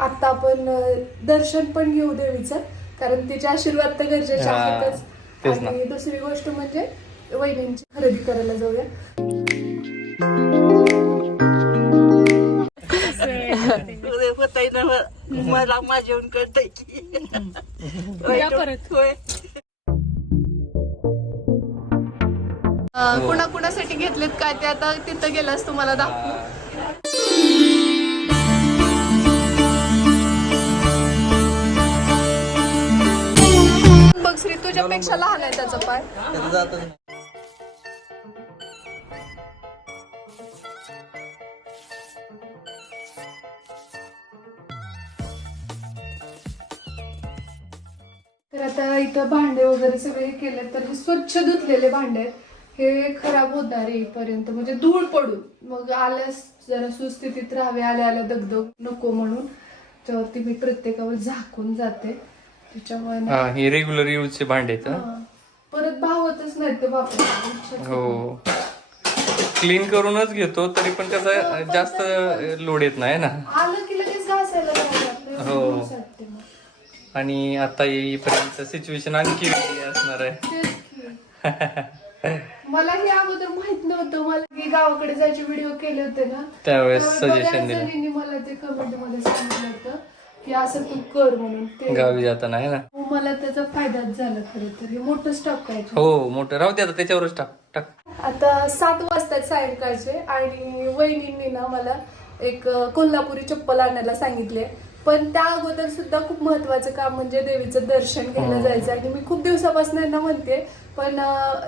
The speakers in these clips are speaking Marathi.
आता आपण दर्शन पण घेऊ देवीचं कारण तिचे आशीर्वाद तर गरजेचे आहेतच. आणि दुसरी गोष्ट म्हणजे वहिनींची खरेदी करायला जाऊया. मला माझ्या येऊन कळतंय की. परत. होय. कुणा कुणासाठी घेतलेत काय ते आता तिथं गेल्यास तुम्हाला दाखवू. बघ श्री तुझ्यापेक्षा लहान आहे त्याचा पाय. तर आता इथं भांडे वगैरे सगळे केले तर हे स्वच्छ धुतलेले भांडे आहेत. हे खराब होणार येईपर्यंत म्हणजे धूळ पडून मग आल्यास जरा सुस्थितीत राहावे आल्या आल्या दगदग नको म्हणून त्यावरती मी प्रत्येकावर झाकून जाते त्याच्यामुळे हा हे रेग्युलर यूजचे भांडे आहेत हं? हा. परत भावतच नाही ते वापरायला हो क्लीन करूनच घेतो तरी पण त्याचा जास्त लोड येत नाही ना आलं की लगेच घासायला. हो. मग. आणि आता येईपर्यंत सिच्युएशन आणखी वेगळी असणार आहे तेच की. मला हे अगोदर माहीत नव्हतं. मला की गावाकडे जायचे व्हिडिओ केले होते ना. त्यावेळेस तर बऱ्याच सजेशन दिलं. जणींनी मला ते कमेंटमध्ये सांगितलं होतं की असं तू कर म्हणून. ते गावी जाताना आहे ना? हो, मला त्याचा फायदाच झाला खरं तर हे मोठं स्टॉक काय हो मोठं. राहू दे आता त्याच्यावरच टाक टाक. आता सात वाजतात सायंकाळचे आणि वहिनींनी ना मला एक अ, कोल्हापुरी चप्पल आणायला सांगितले. पण त्या अगोदर सुद्धा खूप महत्वाचं काम म्हणजे देवीचं दर्शन घ्यायला हो. जायचं आणि मी खूप दिवसापासून यांना म्हणते पण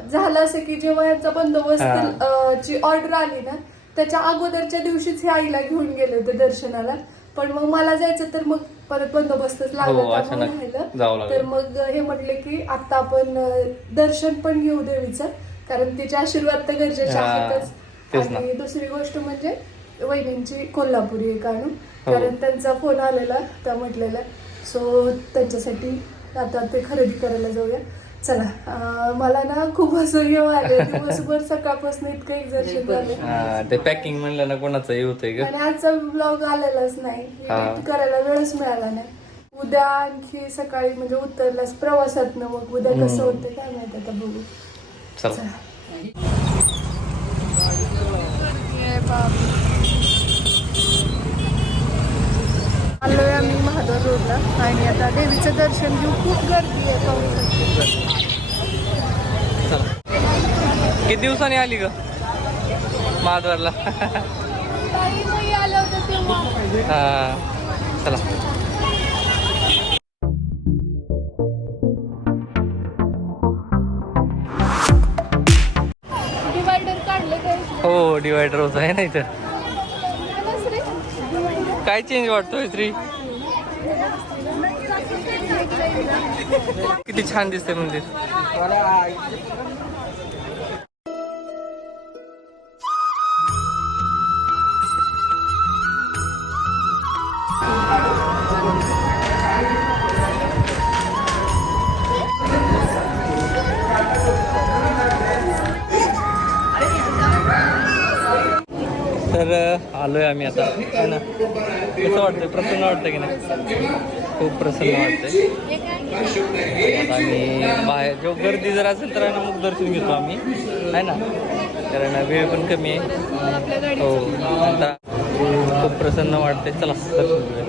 झालं असं की जेव्हा यांचा बंदोबस्त ची ऑर्डर आली ना त्याच्या अगोदरच्या दिवशीच हे आईला घेऊन गेले होते दर्शनाला पण मग मला जायचं तर मग परत बंदोबस्तच लागला हो, लागलं. तर मग हे म्हटले की आता आपण दर्शन पण घेऊ देवीचं कारण तिचे आशीर्वाद तर गरजेचे आहेतच. आणि दुसरी गोष्ट म्हणजे वहिनींची कोल्हापुरी एक आणू हो. कारण त्यांचा फोन आलेला त्या म्हटलेला सो त्यांच्यासाठी आता ते खरेदी करायला जाऊया. चला मला ना खूप असं हे आले दिवसभर सकाळपासून इतकं एक्झर्शन झालं. हा, ते पॅकिंग म्हणलं ना कोणाचं होतंय ग. आणि आजचा ब्लॉग आलेलाच नाही. करायला वेळच मिळाला नाही. उद्या आणखी सकाळी म्हणजे उतरलाच प्रवासात मग उद्या कसं होतं काय माहिती आता बघू. चला. आलोय रोडला आणि आता देवीचं दर्शन घेऊ खूप गर्दी आहे पाहू शकते. चला. किती दिवसांनी आली ग? महाद्वारला? हा. चला. डिवायडर काढलं काय? हो डिवायडर होत आहे ना इथं. काय चेंज वाटतोय श्री किती छान दिसते मंदिर. आलो आलोय आम्ही आता. है ना? कसं वाटतंय? प्रसन्न वाटतं की नाही? खूप प्रसन्न वाटतंय. आम्ही बाहेर जो गर्दी जर असेल तर आहे ना मग दर्शन घेतो आम्ही. आहे ना? कारण वेळ पण कमी आहे. हो. आता खूप प्रसन्न वाटते चला दर्शन घेऊया.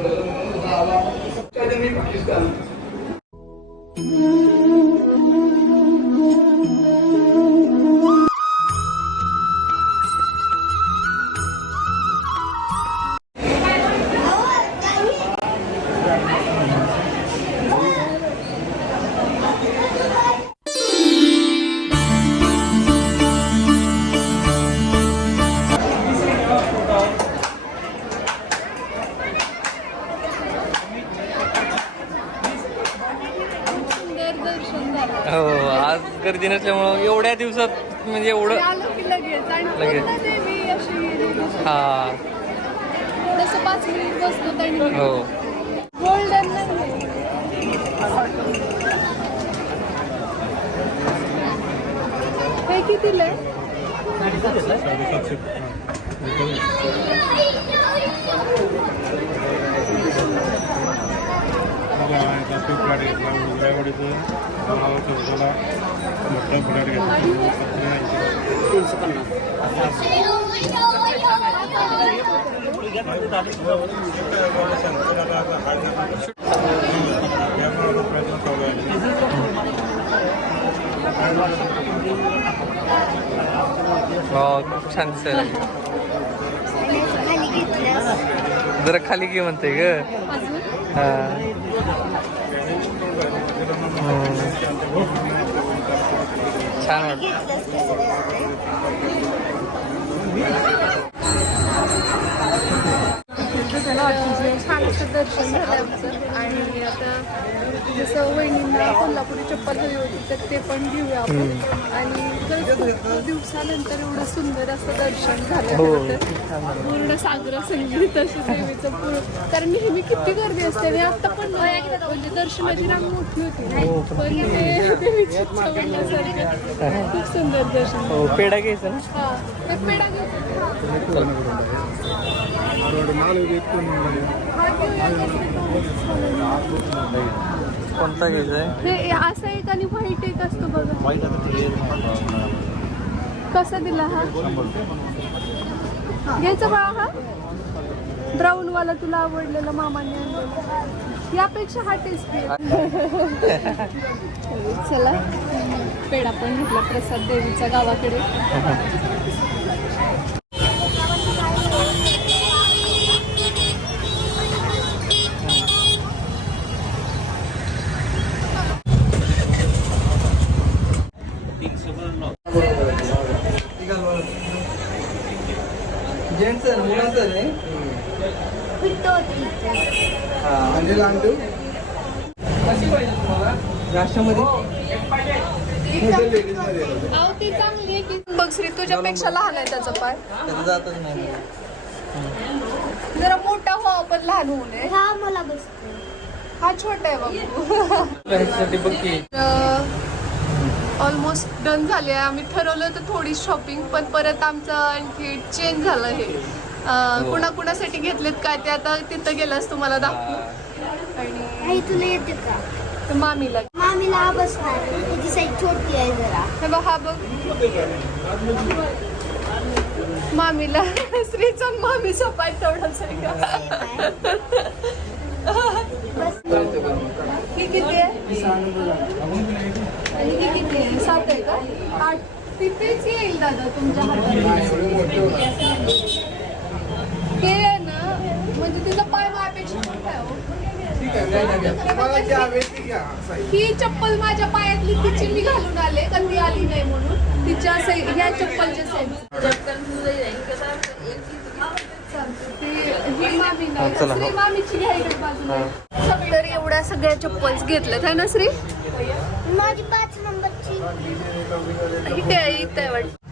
हा थोडंसं पाच मिनिट बसतो आणि हो गोल्डन हे कितीला आहे हो खूप छान दिसायला लागले. खाली घेतल्यास जरा खाली घे म्हणते ग हा. हम्म. छान वाटत Yeah. छान असं दर्शन झालं आमचं आणि आता जसं वहिनींना कोल्हापुरी चप्पल हवी होती तर ते पण घेऊया आपण. आणि दिवसानंतर एवढं सुंदर असं दर्शन झालं. हो. पूर्ण सागर संगीत अशी देवीचं पूर्ण. कारण नेहमी किती गर्दी असते आणि आता पण म्हणजे दर्शनाची रांग मोठी होती. पण ते देवीची इच्छा म्हणण्यासारखं खूप सुंदर दर्शन हो पेढा घ्यायचा ना? हा पेढा घेतो कोणता घ्यायचा आहे हे असं एक आणि व्हाईट एक असतो बघा. कसा दिला हा? घ्यायचा बाळा हा. ब्राऊन वाला तुला आवडलेला मामाने आणलेला. यापेक्षा हा टेस्टी चला. पेढा पण घेतला प्रसाद देवीचा गावाकडे जेंट्स मुलांचं नाही पित्त होती म्हणजे लांब राष्ट्रामध्ये अहो ती चांगली आहे की बघ तुझ्यापेक्षा लहान आहे त्याचा पाय. त्याचं जातच नाही जरा मोठा हो आपण लहान होऊ नये. हा मला बसतो हा छोटा आहे बाबू. ह्याच्यासाठी बघ की. ऑलमोस्ट डन झाले आहे. आम्ही ठरवलं होतं थोडी शॉपिंग पण परत आमचं आणखी चेंज झालं हे. अं, कुणाकुणासाठी घेतलेत काय ते आता तिथं गेल्यास तुम्हाला दाखवू. आणि आई तुला येते का? ते मामीला मामीला हा बसणार त्याची साईज छोटी आहे जरा. हे बघ हा बघ. मामीला श्रीचा मामीचा पाय तेवढाच आहे का? ही किती आहे? आणि ही किती आहे? सात आहे का? आठ. तिथेच येईल दादा तुमच्या हातात ते आहे ना म्हणजे तिचा पाय माझ्यापेक्षा मोठा आहे हो. ही चप्पल माझ्या पायातली तिची मी घालून आले. का ती आली नाही म्हणून. तिच्या ह्या चप्पलच्या तर एवढ्या सगळ्या चप्पल्स घेतल्यात है ना श्री? माझी पाच नंबरची. इथे आहे, इथे आहे वाटतं.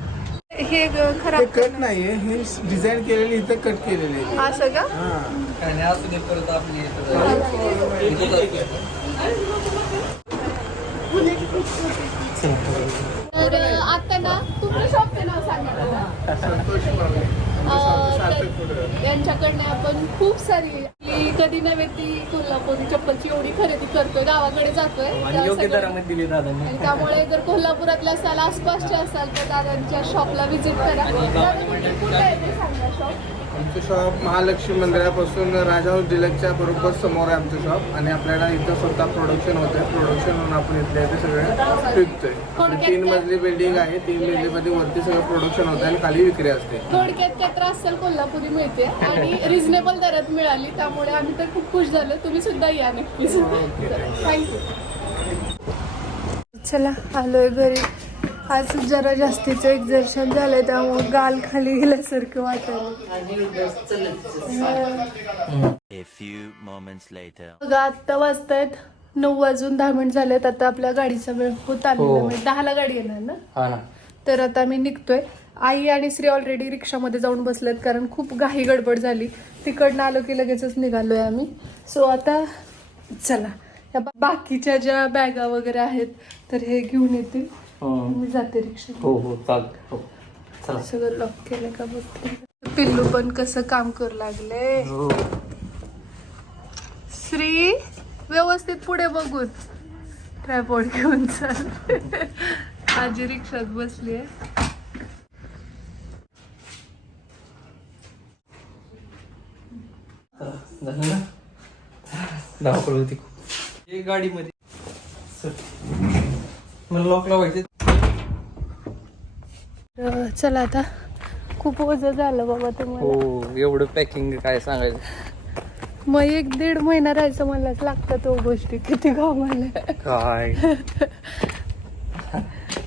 हे ग- खराब कट नाहीये हे डिझाईन केलेली इथं कट केलेली आहे असं का आणि असू परत आपली इथं. तर आता ना तुमच्या शॉपचं नाव सांगा मला. तर यांच्याकडनं आपण खूप सारी कधी नव्हे ती कोल्हापूर चप्पलची एवढी खरेदी करतोय गावाकडे जातोय. त्यामुळे जर कोल्हापुरातले असाल आसपासचे असाल तर दादांच्या शॉपला व्हिजिट करा. दादा कुठे आहे ते सांगा शॉप आमचं शॉप महालक्ष्मी मंदिरापासून राजा हाऊस डिलक्सच्या बरोबर समोर आहे आमचं शॉप. आणि आपल्याला इथं स्वतः प्रोडक्शन होतं प्रोडक्शन होऊन आपण इथले इथे सगळे विकतोय. तीन मजली बिल्डिंग आहे. तीन मजलीमध्ये वरती सगळं प्रोडक्शन होतं आणि खाली विक्री असते. थोडक्यात त्या त्रासल कोल्हापुरी मिळते. आणि रिझनेबल दरात मिळाली. त्यामुळे आम्ही तर खूप खुश झालो. तुम्ही सुद्धा या नक्कीच. थँक्यू चला आलोय घरी. आज जरा जास्तीचं एक्झर्शन झालंय त्यामुळे गाल खाली गेल्यासारखं वाटायला. बघा आत्ता वाजतायत. नऊ वाजून दहा मिनिट झालेत. आता आपल्या गाडीचा वेळ होत आलेला हो. म्हणजे दहाला गाडी येणार ना? हा ना. तर आता मी निघतोय. आई आणि श्री ऑलरेडी रिक्षामध्ये जाऊन बसलेत कारण खूप घाई गडबड झाली. तिकडनं आलो की लगेचच निघालोय आम्ही. सो आता चला. या बाकीच्या ज्या बॅगा वगैरे आहेत तर हे घेऊन येतील. मी जाते रिक्षा हो हो चालतं हो. चला. सगळं लॉक केलं का बघते. पिल्लू पण कसं काम करू लागले. हो. श्री व्यवस्थित पुढे बघून. ट्रायपॉड घेऊन चल. आजी रिक्षात बसली झालं ना? धावपळ होती खूप. हे गाडीमध्ये. मला लॉक लावायचे चला आता. खूप ओझं झालं बाबा तुम्हाला हो एवढं पॅकिंग काय सांगायचं? मग एक दीड महिना राहायचं मलाच लागतं तो गोष्टी किती गावाला काय?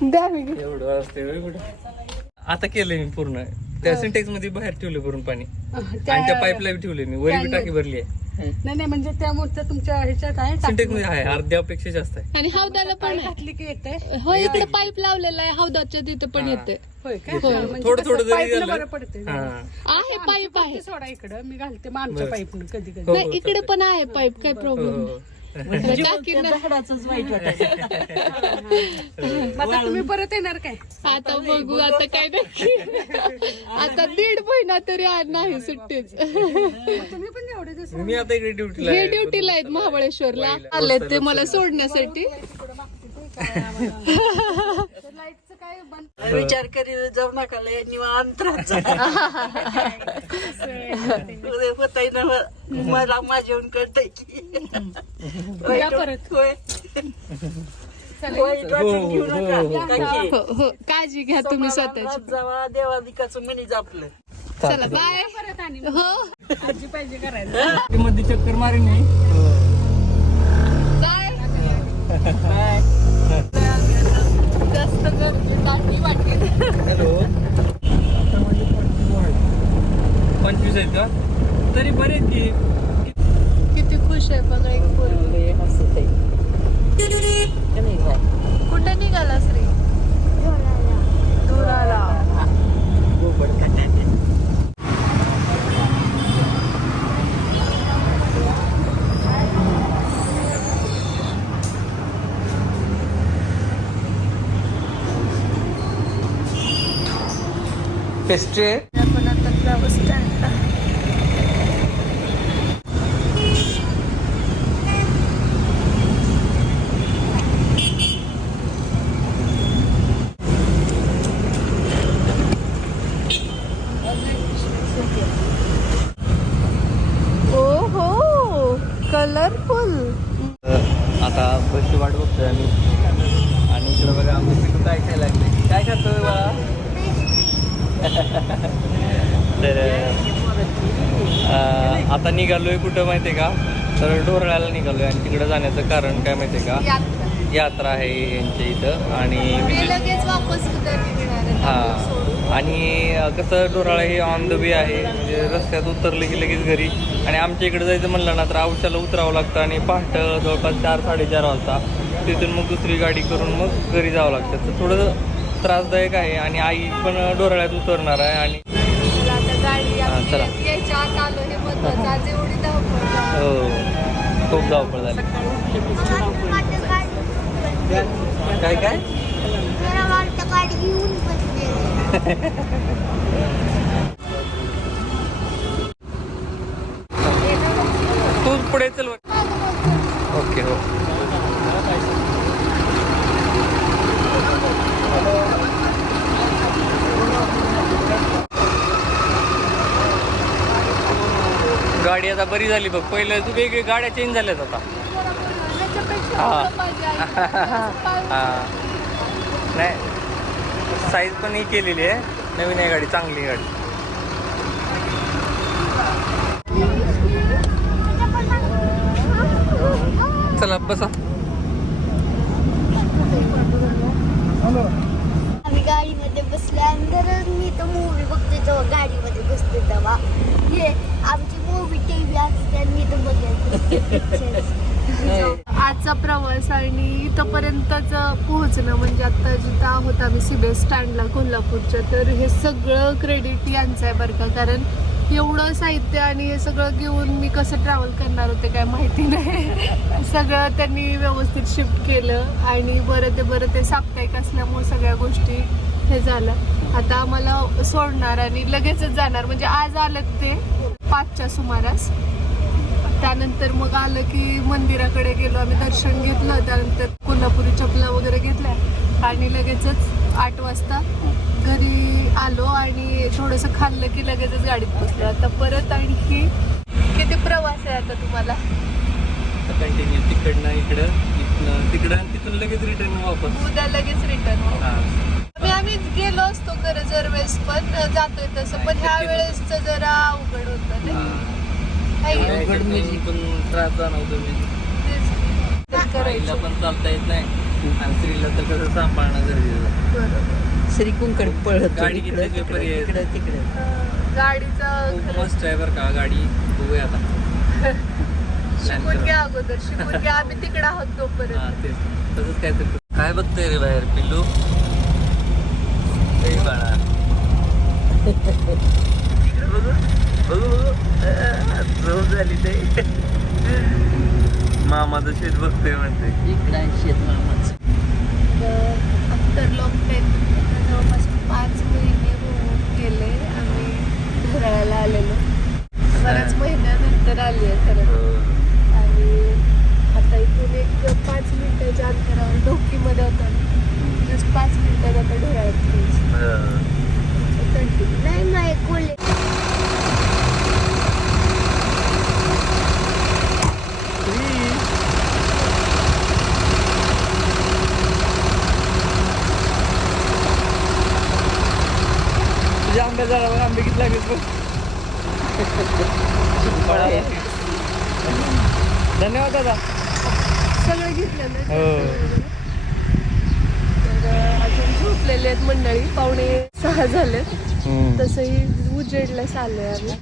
द्या मी. घेते. एवढं असते कुठं? आता केलंय मी पूर्ण. त्या सिंटेक्समध्ये बाहेर ठेवलं भरून पाणी. आणि त्या पाईपला ठेवले मी. वरी बी टाकी भरली आहे नाही नाही म्हणजे त्यामुळे तर तुमच्या ह्याच्यात आहे सिंटेक्समध्ये आहे अर्ध्यापेक्षा जास्त आहे. आणि हौदाला पण घातली की येते हो इकडे पाईप लावलेला आहे हौदाच्या तिथे पण येते होय काय? म्हणजे थोडं थोडं जरी पाईपनं झालं बरं पडते हा. आहे पाईप आहे. सोडा इकडं. मी घालते मग आमच्या बरं. पाईपनं कधी कधी हो, नाही हो, इकडे पण आहे पाईप काय हो, हो. वाईट वाटत. आता तुम्ही परत येणार काय? आता बघू आता काय नक्की. आता दीड महिना तरी आ- नाही सुट्टीच. तुम्ही पण एवढे दिवस मी आता इकडे ड्युटीला हे ड्युटीला आहेत महाबळेश्वरला. आले ते मला सोडण्यासाठी. विचार करी जाऊ नका लय निवांत होताय ना मला माझ्याहून कळतंय की. परत. हो, हो, हो. हो हो. काळजी घ्या तुम्ही स्वतःची. समाधानात जावा देवादिकाचं म्हणी जापलं. चला बाय. हो. मध्ये चक्कर मारेन मी. बाय. जास्त गर्दी वाटली हॅलो. पंचवीस आहेत का? तरी बरे की. किती खुश आहे बघा एक पोरगी. कुठे निघाला श्री? धुराला pastry. तर आता निघालोय कुठं माहितीये का? तर डोरळ्याला निघालोय आणि तिकडे जाण्याचं कारण काय माहितीये का? यात्रा. आहे यांच्या इथं आणि आहे. हा. आणि कसं डोराळा हे ऑन द वे आहे म्हणजे रस्त्यात उतरले की लगेच घरी. आणि आमच्या इकडे जायचं म्हणलं ना तर औषधाला उतरावं लागतं आणि पहाट जवळपास चार साडेचार वाजता तिथून मग दुसरी गाडी करून मग घरी जावं लागतं. तर थोडं त्रासदायक आहे आणि आई पण डोराळ्यात उतरणार आहे आणि चला. आलो हो. खूप धावपळ झाली. काय काय? तू पुढे चल ओके हो गाडी आता बरी झाली बघ. पहिलं तू वेगळी गाड्या चेंज झाल्यात आता. हा. नाही साईज पण ही केलेली आहे. नवीन आहे गाडी चांगली गाडी. चला बसा. आम्ही गाडीमध्ये बसल्यानंतर मी तो मूवी बघते तेव्हा गाडीमध्ये बसते तेव्हा हे आमची मूवी टीव्ही असते आणि मी तो बघत आजचा प्रवास आणि इथंपर्यंतच पोहोचणं म्हणजे आता जिथं आहोत आम्ही सिबे स्टँडला कोल्हापूरच्या. तर हे सगळं क्रेडिट यांचं आहे बरं का? कारण एवढं साहित्य आणि हे सगळं घेऊन मी कसं ट्रॅव्हल करणार होते काय माहिती नाही. सगळं त्यांनी व्यवस्थित शिफ्ट केलं आणि बरं ते बरं ते साप्ताहिक असल्यामुळे सगळ्या गोष्टी हे झालं. आता आम्हाला सोडणार आणि लगेचच जाणार. म्हणजे आज आलं ते. पाचच्या सुमारास. त्यानंतर मग आलं की मंदिराकडे गेलो आम्ही दर्शन घेतलं त्यानंतर कोल्हापुरी चपला वगैरे घेतल्या आणि लगेचच आठ वाजता घरी आलो आणि थोडंसं खाल्लं की लगेचच गाडीत बसलो. आता परत आणखी किती प्रवास आहे आता तुम्हाला? कंटिन्यू तिकडनं इकडं तिकडं तिथून लगेच रिटर्न वापस. उद्या लगेच रिटर्न. आम्ही आम्ही गेलो असतो खरं जर वेळेस पण जातोय तसं. पण ह्या वेळेस जरा अवघड होतं नाही? अवघड म्हणजे पण त्रास जाणवतो मी. तेच करायचं. पण चालता येत नाही. आणि स्त्रीला तर कसं सांभाळणं गरजेचं. बरोबर. श्रीकुंकड पळत गाडी घेतल्याशिवाय पर्याय तिकडे तिकडे. अं, गाडीचा खूप खरंच मस्त आहे बरं का गाडी. बघूया आता. शिकून घ्या अगोदर शिकून घ्या. आम्ही तिकडे आहोत हा तोपर्यंत तेच. तसंच काय तर काय बघतोय रे बाहेर पिल्लू? इकडे बघू झाली ते मामाचं शेत बघतोय म्हणते इकडे शेत मामाचं आफ्टर लॉंग टाईम जवळपास पाच महिने होऊन गेले आम्ही घराला आलेलो. बऱ्याच महिन्यानंतर आली आहे खरं हो. आणि आता इथून एक पाच मिनिटाच्या अंतरावर डोकीमध्ये होता जस्ट पाच मिनिटात आता ढोळ्यात हं. कंटिन्यू नाही नाही कोले तुझ्या आंब्या झाडावर आंबे किती लागेल बघ धन्यवाद दादा सगळं घेतलं ना हो. तर अजून झोपलेले आहेत मंडळी पावणे सहा झालेत हम्म. उजेडलाच आलोय आम्ही.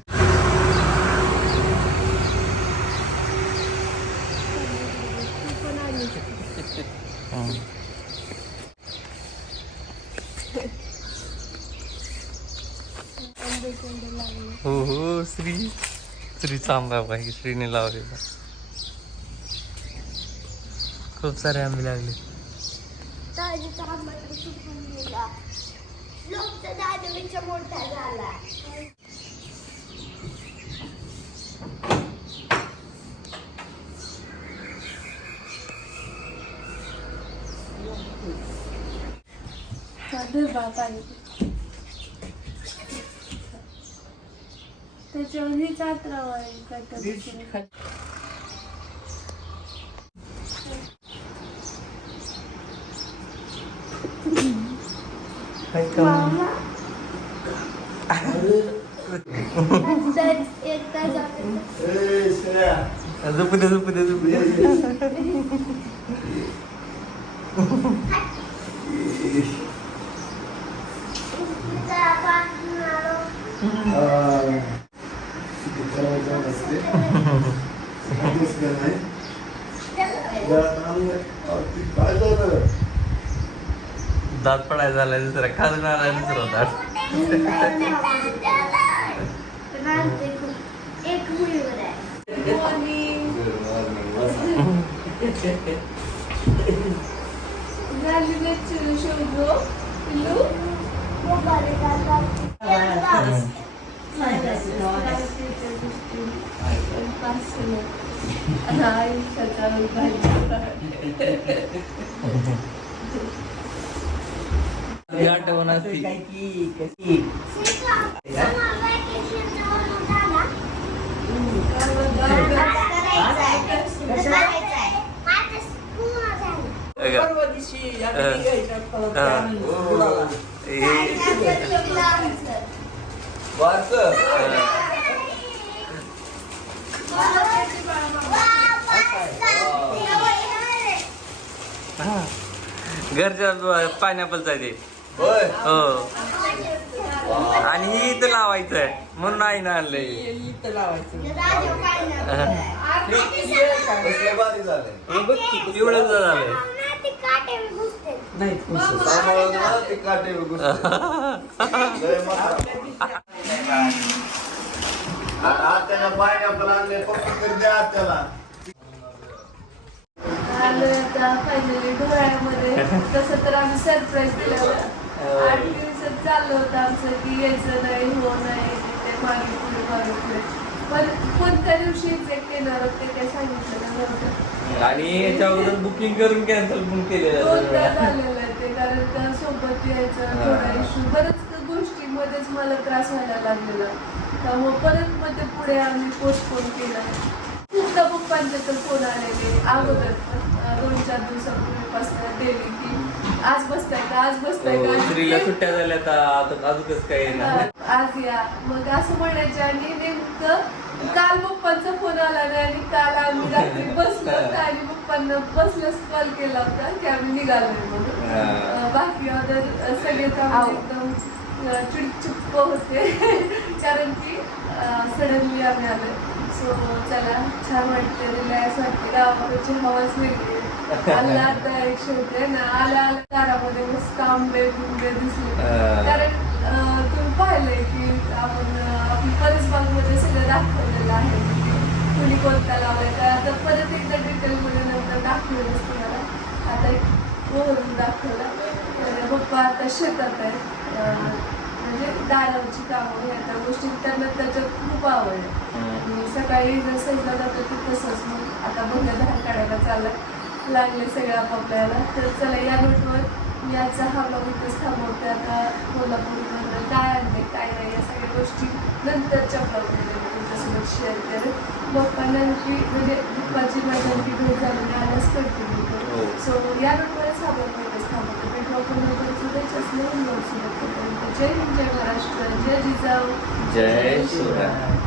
हं. हो श्री श्रीचा आंबा बाई श्रीने लावलेला खूप सारे आंबे लागले ताजीचा आंबा सुकून गेला लोकचा दादवीचा मोठा झाला. त्याच्यावर ही चात्रा आहे काय तर दुसरं. तर एक तास आपण झोपू दे झोपू दे झोपू दे. दात पडायला झालाय दुसरा खालून आलाय दुसरा दात. एक मुलीवर आहे झाली लेक्चर शोधू पिल्लू मोबाईल ती आठवण असती की कशी परवा दिवशी आम्ही निघायच्या फळात काय म्हणलं, गुळाला. घरच्या पायनॅपलचा ते. हो. आणि ही इथं लावायचं आहे. म्हणून आई ना आणलंय. हे इथं लावायचं. पिवळं झालंय. नाही. आलोय आता फायनली डोळ्यामध्ये तसं तर आम्ही सरप्राईज दिलं आठ दिवसात चाललं होतं आमचं की यायचं नाही हो नाही ते मागे पुढे मागे पुढे. पण कोणत्या दिवशी एक्झॅक्ट येणार होते ते काही सांगितलं नव्हतं आणि याच्या अगोदर बुकिंग करून कॅन्सल पण केलेलं दोनदा आहे. झालेलं आहे ते कारण का सोबत यायचं थोडा इश्यू बऱ्याच गोष्टीमध्येच मला त्रास व्हायला लागलेला. त्यामुळे परत मग ते पुढे आम्ही पोस्टपोन केलं. खूपदा पप्पांचे तर फोन आलेले अगोदर दोन चार दिवसापूर्वीपासून डेली की आज बसताय का? आज बसताय हो, का? स्त्रीला सुट्ट्या झाल्या आता आता अजून कसं काय येणार आज या. मग असं म्हणायचे आणि नेमकं काल पप्पांचा फोन आला नाही आणि काल आम्ही रात्री बसलो होतो आणि पप्पांना बसलंच कॉल केला होता की आम्ही निघालोय म्हणून. बाकी अदर सगळे तर एकदम चिडचुप्प होते. कारण की सडनली आम्ही आलो सो चला छान वाटते रिलॅक्स वाटते गावाकडची हवाच वेगळी आहे. आल्हाददायक शेवटे ना आल्या आल्या दारामध्ये मस्त आंबे बिंबे दिसले. कारण तुम्ही पाहिलंय की आपण परसबागमध्ये सगळं दाखवलेलं आहे कुणी कोणता लावलाय का आता परत एकदा नंतर दाखवलंच तुम्हाला आता एक वरून दाखवला पप्पा आता शेतात आहेत म्हणजे दारावरची कामं ह्या त्या गोष्टी त्यांना त्याच्यात खूप आवड आहे सकाळी जर सजला जातं ते तसंच मग आता बघा धार काढायला चाललं लागले सगळे आपापल्याला. तर चला या नोटवर मी आजचा हा ब्लॉग इथंच थांबवते आता कोल्हापूरमधलं काय आणले काय नाही या सगळ्या गोष्टी नंतरच्या ब्लॉगमध्ये मी तुमच्यासोबत शेअर करेन. मग नक्की म्हणजे दुपारची माझ्या नक्की भेट करते मी हो. सो या नोटवरच हा ब्लॉग मी इथंच थांबवते. भेटू आपण नंतर शुभेच्छाच नवीन ब्लॉग सुरू जय हिंद जय महाराष्ट्र जय जिजाऊ. जय शिवराय.